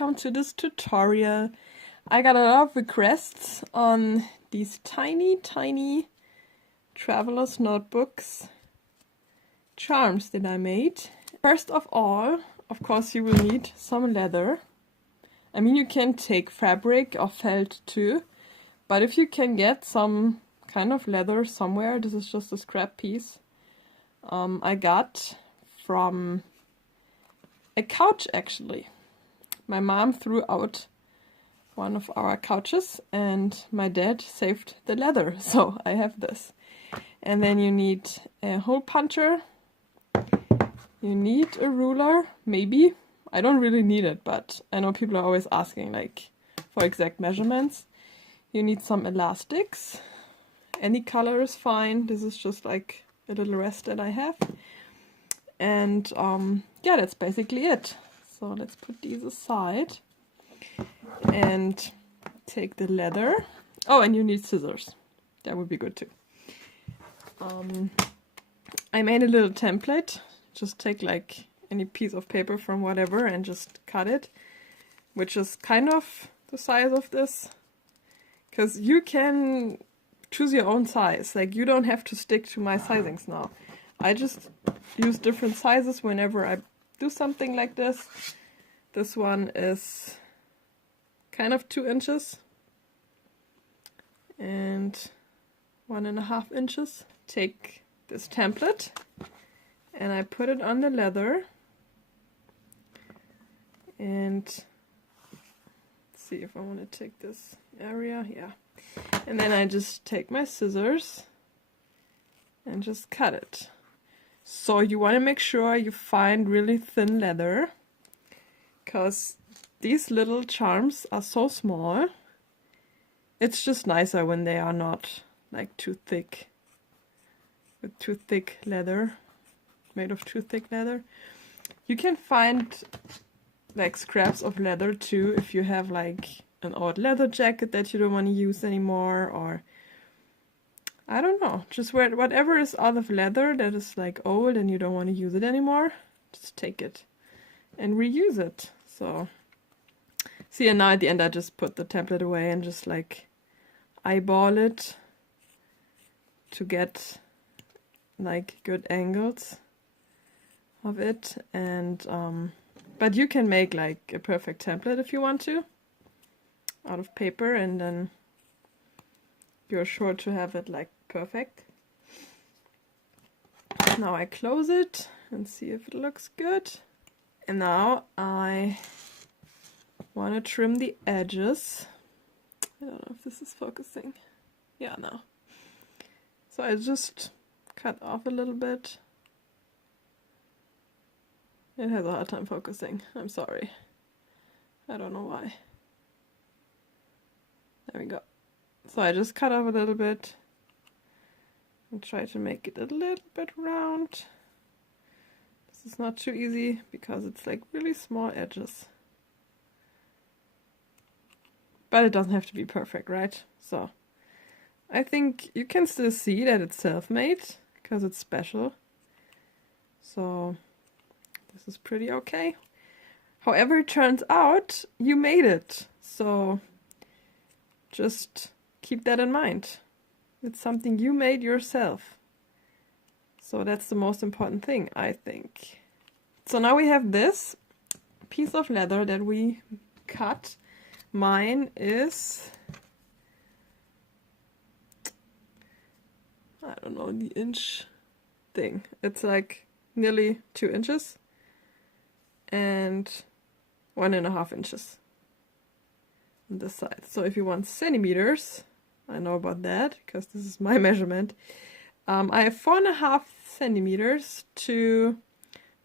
welcome to this tutorial. I got a lot of requests on these tiny traveler's notebooks charms that I made. First of all, of course, you will need some leather. I mean, you can take fabric or felt too, but if you can get some kind of leather somewhere, this is just a scrap piece I got from a couch actually. My mom threw out one of our couches and my dad saved the leather, so I have this. And then you need a hole puncher, you need a ruler, maybe. I don't really need it, but I know people are always asking like for exact measurements. You need some elastics, any color is fine, this is just like a little rest that I have. And yeah, that's basically it. So let's put these aside and take the leather. Oh, and you need scissors. That would be good too. I made a little template. Just take like any piece of paper from whatever and just cut it, which is kind of the size of this. Because you can choose your own size. Like, you don't have to stick to my sizings now. I just use different sizes whenever I do something like this. This one is kind of 2 inches and 1.5 inches. Take this template and I put it on the leather and let's see if I want to take this area, yeah. And then I just take my scissors and just cut it. So you want to make sure you find really thin leather, because these little charms are so small. It's just nicer when they are not like too thick, with too thick leather, made of too thick leather. You can find like scraps of leather too if you have like an old leather jacket that you don't want to use anymore, or I don't know, just whatever is out of leather that is like old and you don't want to use it anymore, just take it and reuse it. So, see, and now at the end I just put the template away and just like eyeball it to get like good angles of it. And but you can make like a perfect template if you want to out of paper, and then you're sure to have it like perfect. Now I close it and see if it looks good. And now I want to trim the edges. I don't know if this is focusing. Yeah, no. So I just cut off a little bit. It has a hard time focusing. I'm sorry. I don't know why. There we go. So I just cut off a little bit and try to make it a little bit round. This is not too easy because it's like really small edges. But it doesn't have to be perfect, right? So I think you can still see that it's self-made because it's special. So this is pretty okay. However, it turns out you made it. So just keep that in mind. It's something you made yourself. So that's the most important thing, I think. So now we have this piece of leather that we cut. Mine is, I don't know, the inch thing. It's like nearly 2 inches and 1.5 inches on this side. So if you want centimeters, I know about that because this is my measurement. I have 4.5 centimeters to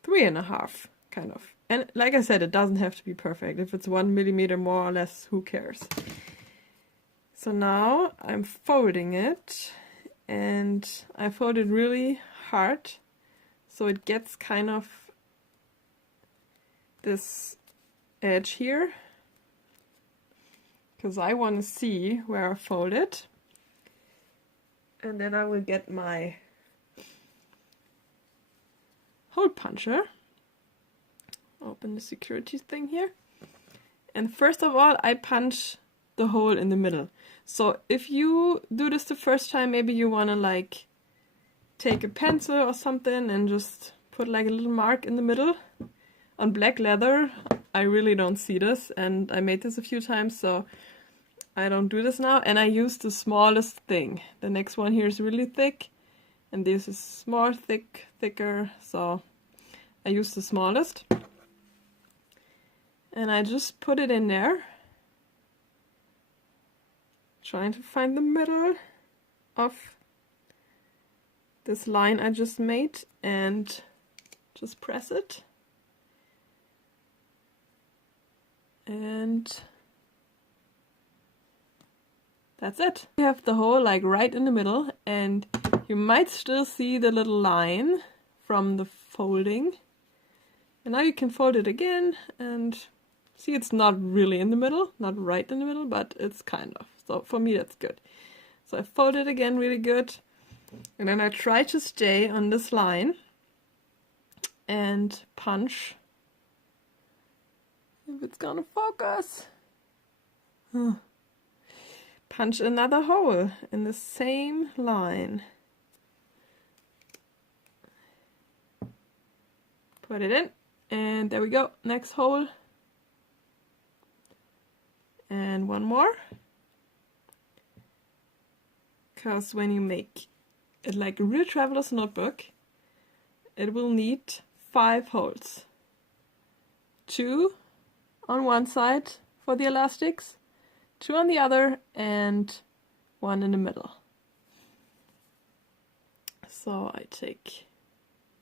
3.5, kind of. And like I said, it doesn't have to be perfect. If it's 1 millimeter more or less, who cares? So now I'm folding it, and I fold it really hard so it gets kind of this edge here, because I want to see where I fold it. And then I will get my hole puncher, open the security thing here, And first of all, I punch the hole in the middle. So if you do this the first time, maybe you want to like take a pencil or something and just put like a little mark in the middle. On black leather, I really don't see this, and I made this a few times, so I don't do this now. And I use the smallest thing. The next one here is really thick, and this is more thicker, so I use the smallest. And I just put it in there, trying to find the middle of this line I just made, and just press it. And that's it. You have the hole like right in the middle, and you might still see the little line from the folding. And now you can fold it again and see it's not really in the middle, not right in the middle, but it's kind of. So for me that's good. So I fold it again really good, and then I try to stay on this line and punch. If it's gonna focus. Punch another hole in the same line. Put it in, and there we go. Next hole. And one more. Because when you make it like a real traveler's notebook, it will need 5 holes. 2 on one side for the elastics, 2 on the other, and 1 in the middle. So I take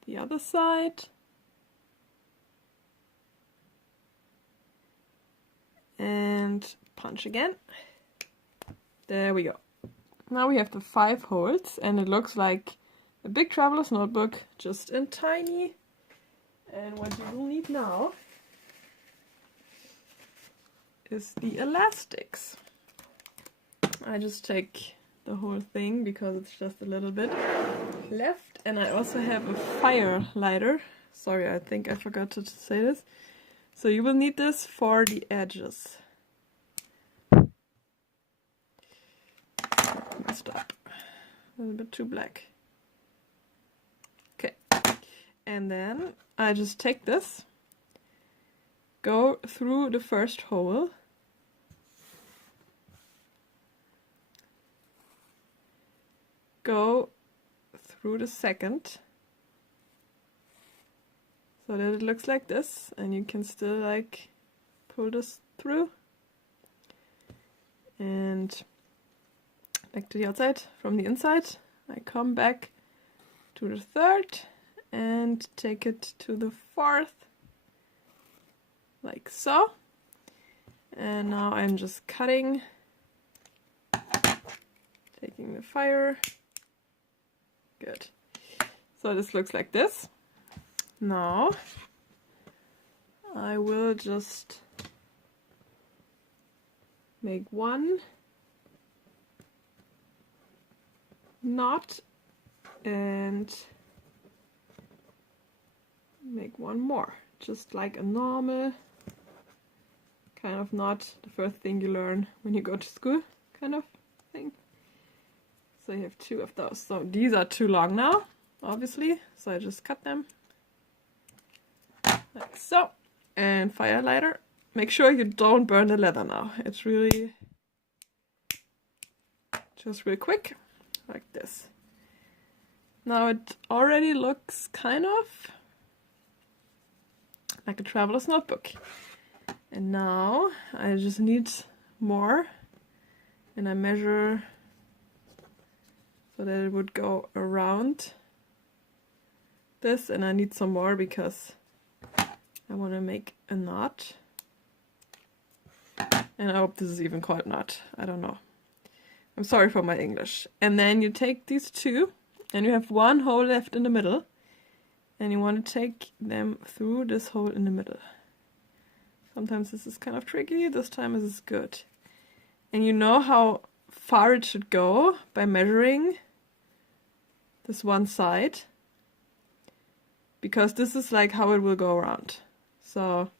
the other side and punch again. There we go. Now we have the 5 holes, and it looks like a big traveler's notebook, just in tiny. And what you will need now is the elastics. I just take the whole thing because it's just a little bit left, and I also have a fire lighter. Sorry, I think I forgot to say this. So you will need this for the edges. Messed up. A little bit too black. Okay. And then I just take this, go through the first hole, go through the second, so that it looks like this, and you can still like pull this through, and back to the outside from the inside. I come back to the third and take it to the fourth, like so. And now I'm just cutting, taking the fire. Good. So this looks like this. Now I will just make one knot and make one more, just like a normal kind of knot, the first thing you learn when you go to school kind of thing. So you have 2 of those. So these are too long now, obviously, so I just cut them like so. And fire lighter. Make sure you don't burn the leather now. It's really just real quick, like this. Now it already looks kind of like a traveler's notebook. And now I just need more, and I measure so that it would go around this, and I need some more because I want to make a knot. And I hope this is even called knot. I don't know. I'm sorry for my English. And then you take these 2, and you have 1 hole left in the middle, and you want to take them through this hole in the middle. Sometimes this is kind of tricky, this time this is good. And you know how far it should go by measuring this one side, because this is like how it will go around. So,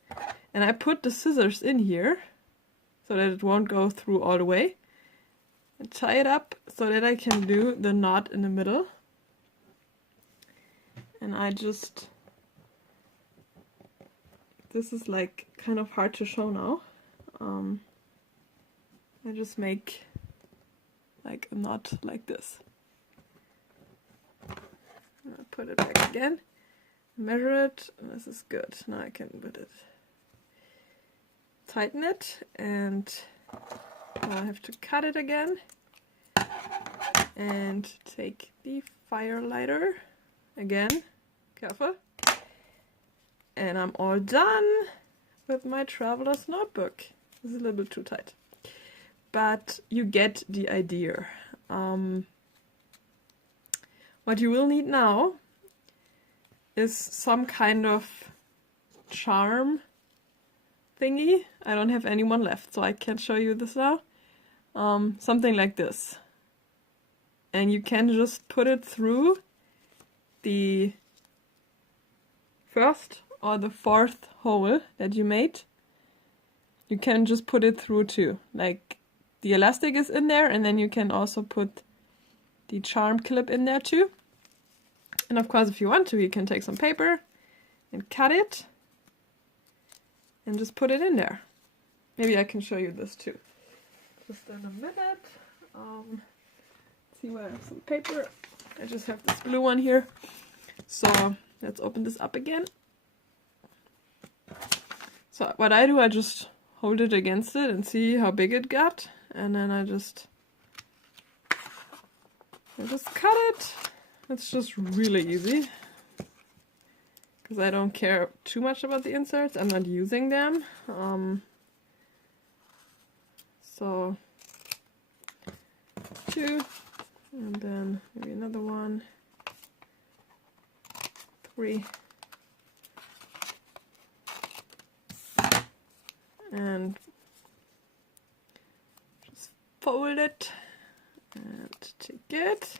And I put the scissors in here so that it won't go through all the way. And tie it up so that I can do the knot in the middle. And I just... This is like kind of hard to show now. I just make like a knot like this. I'll put it back again, measure it, this is good. Now I can put it, tighten it, and now I have to cut it again and take the fire lighter again, careful, and I'm all done with my traveler's notebook. This is a little bit too tight, but you get the idea. What you will need now is some kind of charm thingy. I don't have anyone left, so I can't show you this now. Something like this. And you can just put it through the first or the fourth hole that you made. You can just put it through too. Like, the elastic is in there, and then you can also put the charm clip in there too. And of course, if you want to, you can take some paper and cut it and just put it in there. Maybe I can show you this too. Just in a minute. See where I have some paper. I just have this blue one here. So let's open this up again. So what I do, I just hold it against it and see how big it got. And then I just cut it. It's just really easy. Because I don't care too much about the inserts. I'm not using them. So 2, and then maybe another one, 3, and just fold it and take it,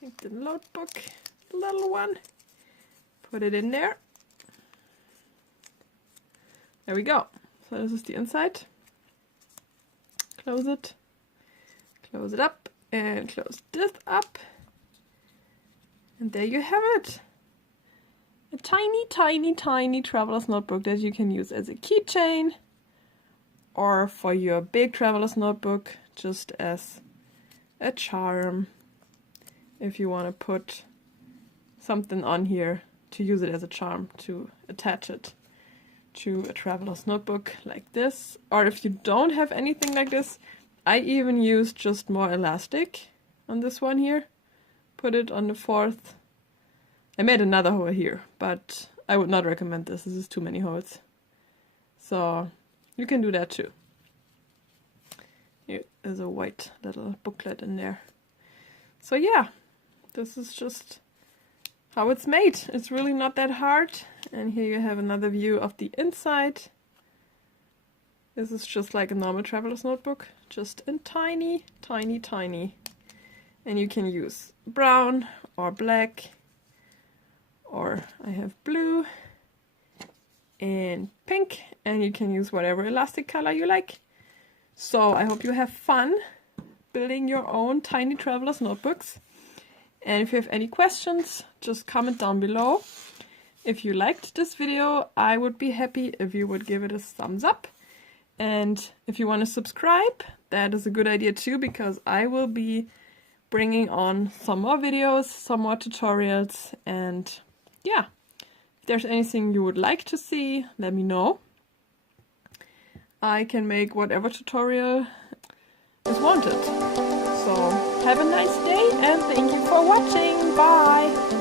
take the notebook, the little one, put it in there. There we go. So this is the inside. Close it up, and close this up, and there you have it. A tiny, tiny, tiny traveler's notebook that you can use as a keychain, or for your big traveler's notebook, just as a charm, if you want to put something on here to use it as a charm, to attach it to a traveler's notebook like this. Or if you don't have anything like this, I even used just more elastic on this one here. Put it on the fourth. I made another hole here, but I would not recommend this. This is too many holes. So you can do that too. Here is a white little booklet in there. So yeah, this is just how it's made. It's really not that hard. And here you have another view of the inside. This is just like a normal traveler's notebook, just in tiny, tiny, tiny. And you can use brown or black, or I have blue and pink, and you can use whatever elastic color you like. So I hope you have fun building your own tiny traveler's notebooks. And if you have any questions, just comment down below. If you liked this video, I would be happy if you would give it a thumbs up. And if you want to subscribe, that is a good idea too, because I will be bringing on some more videos, some more tutorials, and yeah, if there's anything you would like to see, let me know. I can make whatever tutorial is wanted. So have a nice day, and thank you for watching. Bye!